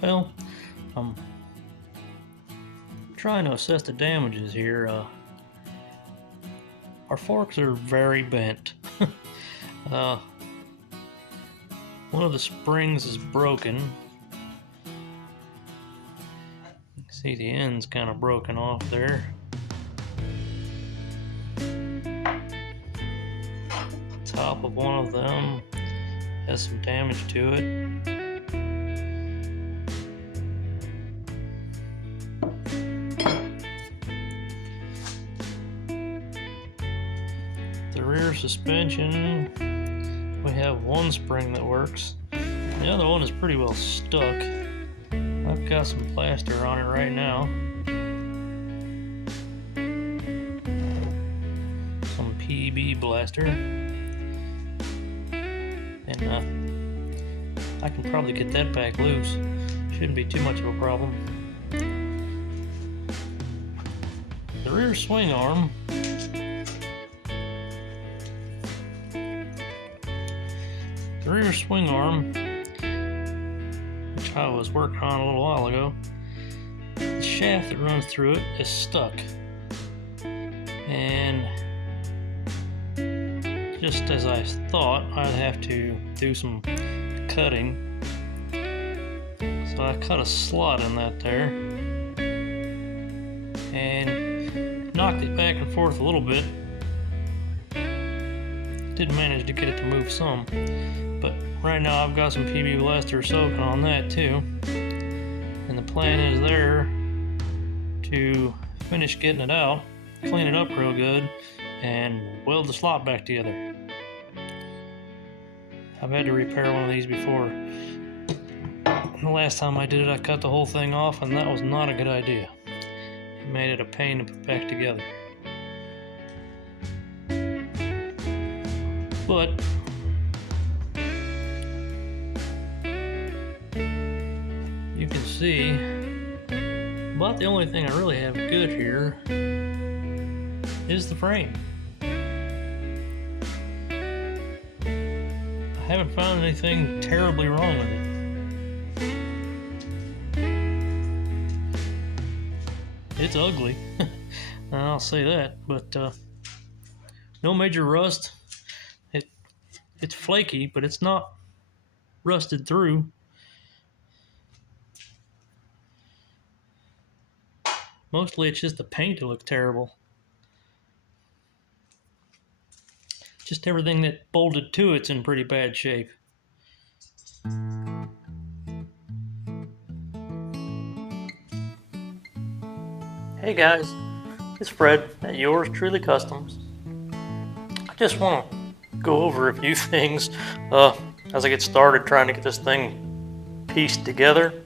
Well, I'm trying to assess the damages here. Our forks are very bent. One of the springs is broken. You can see the end's kind of broken off there. Top of one of them has some damage to it. The rear suspension, we have one spring that works. The other one is pretty well stuck. I've got some plaster on it right now. Some PB blaster. And I can probably get that back loose. Shouldn't be too much of a problem. The rear swing arm, which I was working on a little while ago, the shaft that runs through it is stuck. And just as I thought, I'd have to do some cutting. So I cut a slot in that there and knocked it back and forth a little bit. Did manage to get it to move some, but right now I've got some PB blaster soaking on that too, and the plan is there to finish getting it out, clean it up real good, and weld the slot back together. I've had to repair one of these before. The last time I did it, I cut the whole thing off, and that was not a good idea. It made it a pain to put back together. But you can see about the only thing I really have good here is the frame. I haven't found anything terribly wrong with it. It's ugly, I'll say that, but no major rust. It's flaky, but it's not rusted through. Mostly it's just the paint that looks terrible. Just everything that bolted to it's in pretty bad shape. Hey guys, it's Fred at Yours Truly Customs. I just want to go over a few things as I get started trying to get this thing pieced together.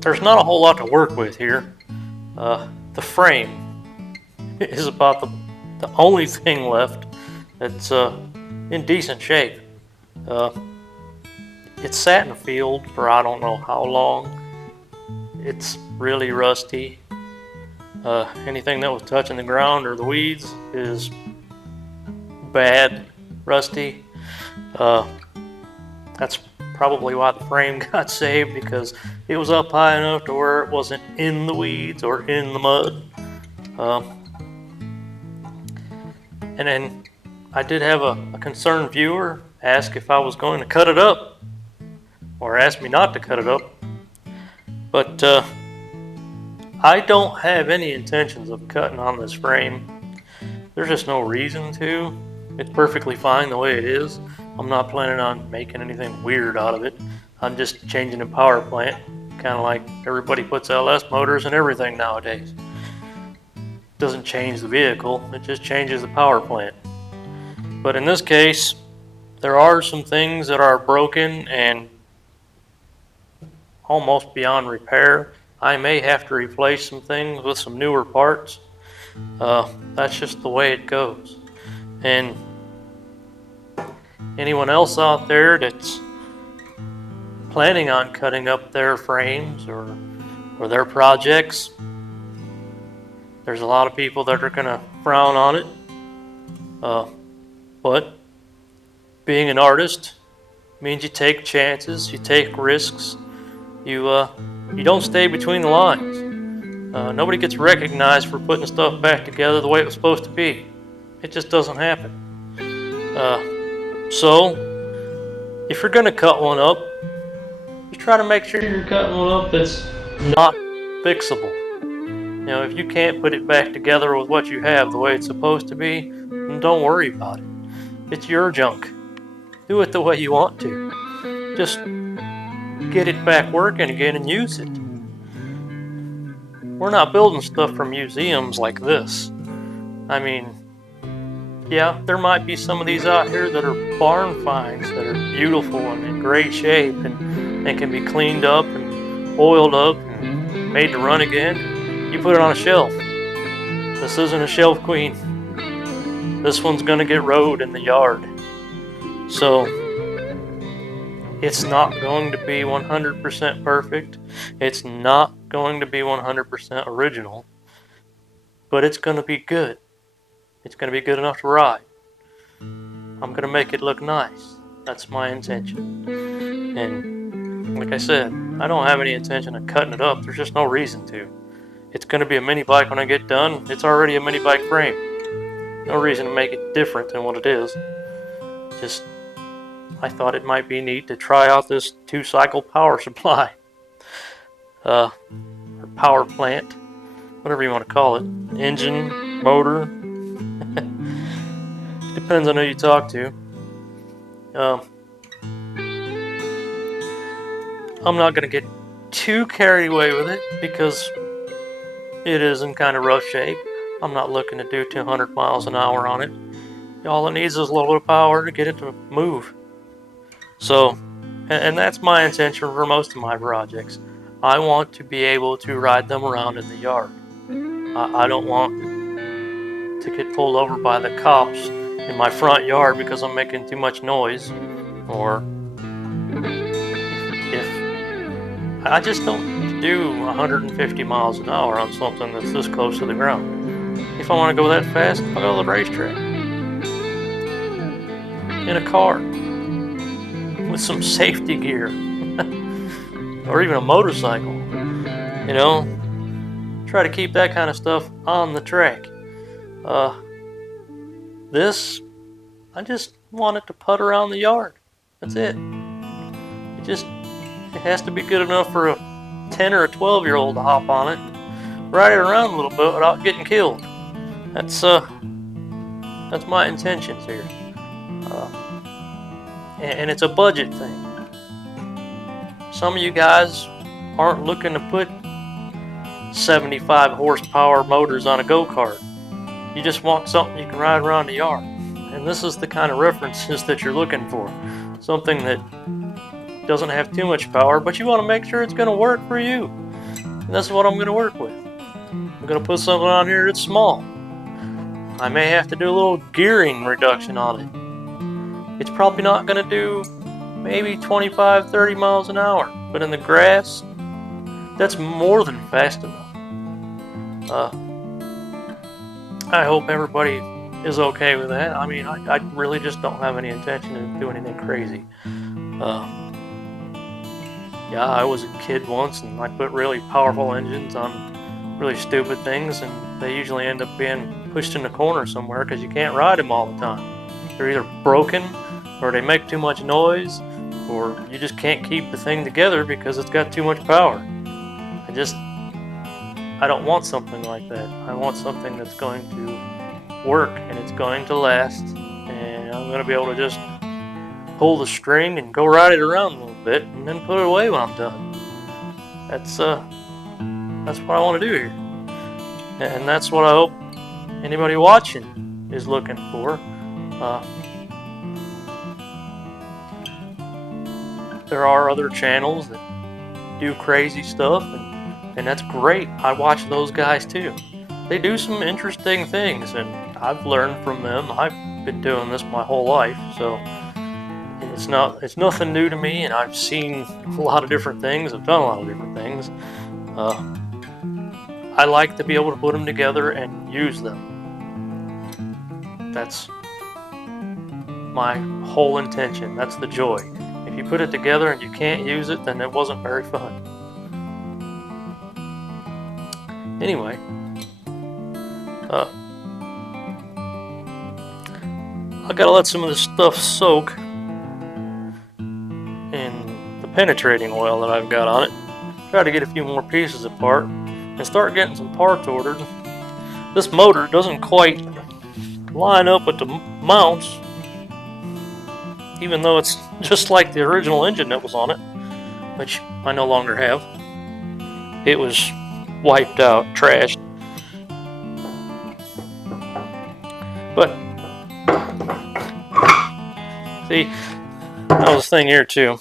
There's not a whole lot to work with here. The frame is about the only thing left that's in decent shape. It's sat in the field for I don't know how long. It's really rusty. Anything that was touching the ground or the weeds is bad, rusty. That's probably why the frame got saved, because it was up high enough to where it wasn't in the weeds or in the mud. And then I did have a concerned viewer ask if I was going to cut it up, or ask me not to cut it up. But I don't have any intentions of cutting on this frame. There's just no reason to. It's perfectly fine the way it is. I'm not planning on making anything weird out of it. I'm just changing the power plant, kind of like everybody puts LS motors and everything nowadays. It doesn't change the vehicle, it just changes the power plant. But in this case, there are some things that are broken and almost beyond repair. I may have to replace some things with some newer parts. That's just the way it goes. And anyone else out there that's planning on cutting up their frames or their projects, there's a lot of people that are going to frown on it. But being an artist means you take chances, you take risks, you don't stay between the lines. Nobody gets recognized for putting stuff back together the way it was supposed to be. It just doesn't happen. So, if you're going to cut one up, just try to make sure you're cutting one up that's not fixable. You know, if you can't put it back together with what you have the way it's supposed to be, then don't worry about it. It's your junk. Do it the way you want to. Just get it back working again and use it. We're not building stuff for museums like this. I mean, yeah, there might be some of these out here that are barn finds that are beautiful and in great shape and can be cleaned up and oiled up and made to run again. You put it on a shelf. This isn't a shelf queen. This one's gonna get rode in the yard. So it's not going to be 100% perfect. It's not going to be 100% original, but it's going to be good. It's going to be good enough to ride. I'm going to make it look nice. That's my intention. And like I said, I don't have any intention of cutting it up. There's just no reason to. It's going to be a mini bike when I get done. It's already a mini bike frame. No reason to make it different than what it is. Just, I thought it might be neat to try out this 2-cycle power supply. Or power plant, whatever you want to call it. Engine, motor. Depends on who you talk to. I'm not going to get too carried away with it because it is in kind of rough shape. I'm not looking to do 200 miles an hour on it. All it needs is a little bit of power to get it to move. So, and that's my intention for most of my projects. I want to be able to ride them around in the yard. I don't want to get pulled over by the cops in my front yard because I'm making too much noise, or if I just don't do 150 miles an hour on something that's this close to the ground. If I want to go that fast, I'll go to the racetrack. In a car. With some safety gear. Or even a motorcycle. You know? Try to keep that kind of stuff on the track. This, I just want it to putt around the yard. That's it. It has to be good enough for a 10 or a 12-year-old to hop on it and ride it around a little bit without getting killed. That's my intentions here. And it's a budget thing. Some of you guys aren't looking to put 75 horsepower motors on a go-kart. You just want something you can ride around the yard. And this is the kind of references that you're looking for. Something that doesn't have too much power, but you want to make sure it's going to work for you. And that's what I'm going to work with. I'm going to put something on here that's small. I may have to do a little gearing reduction on it. It's probably not going to do maybe 25, 30 miles an hour. But in the grass, that's more than fast enough. I hope everybody is okay with that. I mean, I really just don't have any intention of doing anything crazy. Yeah, I was a kid once and I put really powerful engines on really stupid things, and they usually end up being pushed in the corner somewhere because you can't ride them all the time. They're either broken, or they make too much noise, or you just can't keep the thing together because it's got too much power. I don't want something like that. I want something that's going to work and it's going to last, and I'm going to be able to just pull the string and go ride it around a little bit and then put it away when I'm done. That's what I want to do here, and that's what I hope anybody watching is looking for. There are other channels that do crazy stuff, and that's great. I watch those guys too. They do some interesting things, and I've learned from them. I've been doing this my whole life, so it's nothing new to me, and I've seen a lot of different things. I've done a lot of different things. I like to be able to put them together and use them. That's my whole intention. That's the joy. If you put it together and you can't use it, then it wasn't very fun. Anyway, I gotta let some of this stuff soak in the penetrating oil that I've got on it. Try to get a few more pieces apart and start getting some parts ordered. This motor doesn't quite line up with the mounts, even though it's just like the original engine that was on it, which I no longer have. It was wiped out, trashed. But see, that was the thing here too.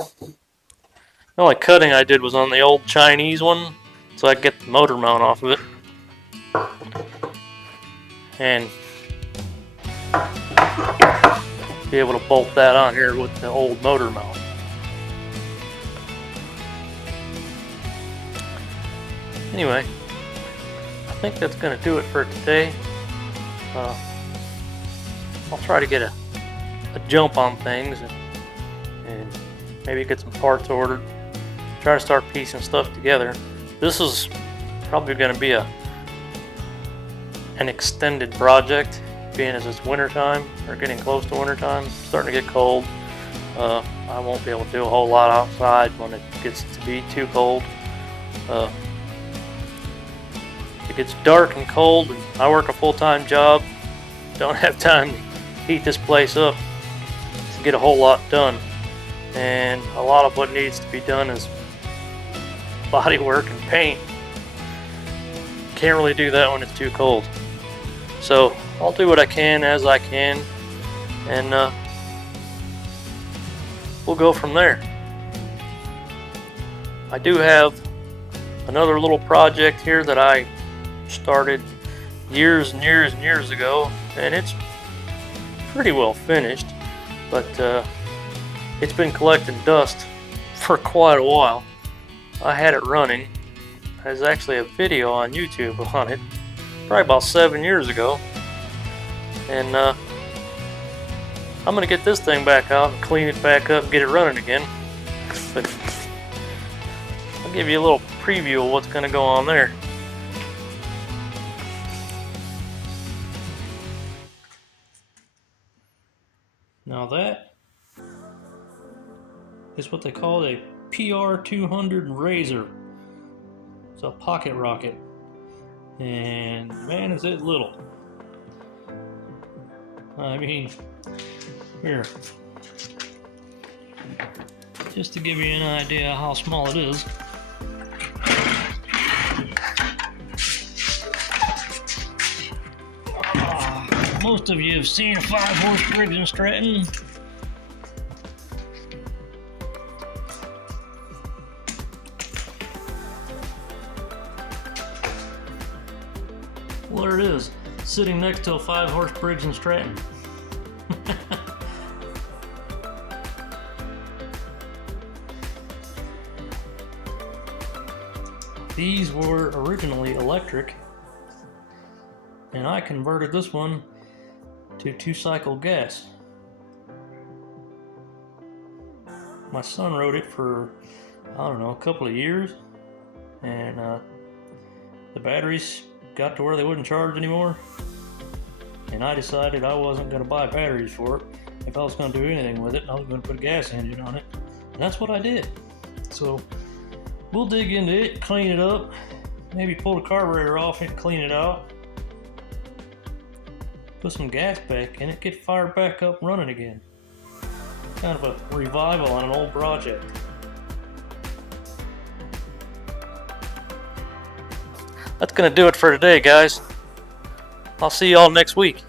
The only cutting I did was on the old Chinese one, so I could get the motor mount off of it. And be able to bolt that on here with the old motor mount. Anyway, I think that's going to do it for today. I'll try to get a jump on things and maybe get some parts ordered. Try to start piecing stuff together. This is probably going to be an extended project, being as it's wintertime, or getting close to wintertime, starting to get cold. I won't be able to do a whole lot outside when it gets to be too cold. It gets dark and cold, and I work a full-time job. Don't have time to heat this place up to get a whole lot done. And a lot of what needs to be done is body work and paint. Can't really do that when it's too cold. So I'll do what I can as I can, and we'll go from there. I do have another little project here that I started years and years and years ago, and it's pretty well finished, but it's been collecting dust for quite a while. I had it running. There's actually a video on YouTube on it, probably about 7 years ago, and I'm gonna get this thing back out and clean it back up and get it running again. But I'll give you a little preview of what's gonna go on there. Now that is what they call a PR200 Razor. It's a pocket rocket. And man, is it little. I mean, here. Just to give you an idea how small it is. Most of you have seen a 5-horse Briggs & Stratton. Well, there it is, sitting next to a 5-horse Briggs & Stratton. These were originally electric, and I converted this one to 2-cycle gas. My son rode it for, I don't know, a couple of years, and the batteries got to where they wouldn't charge anymore, and I decided I wasn't going to buy batteries for it. If I was going to do anything with it, I was going to put a gas engine on it, and that's what I did. So we'll dig into it, clean it up, maybe pull the carburetor off and clean it out, put some gas back in it, get fired back up running again. Kind of a revival on an old project. That's gonna do it for today, guys. I'll see y'all next week.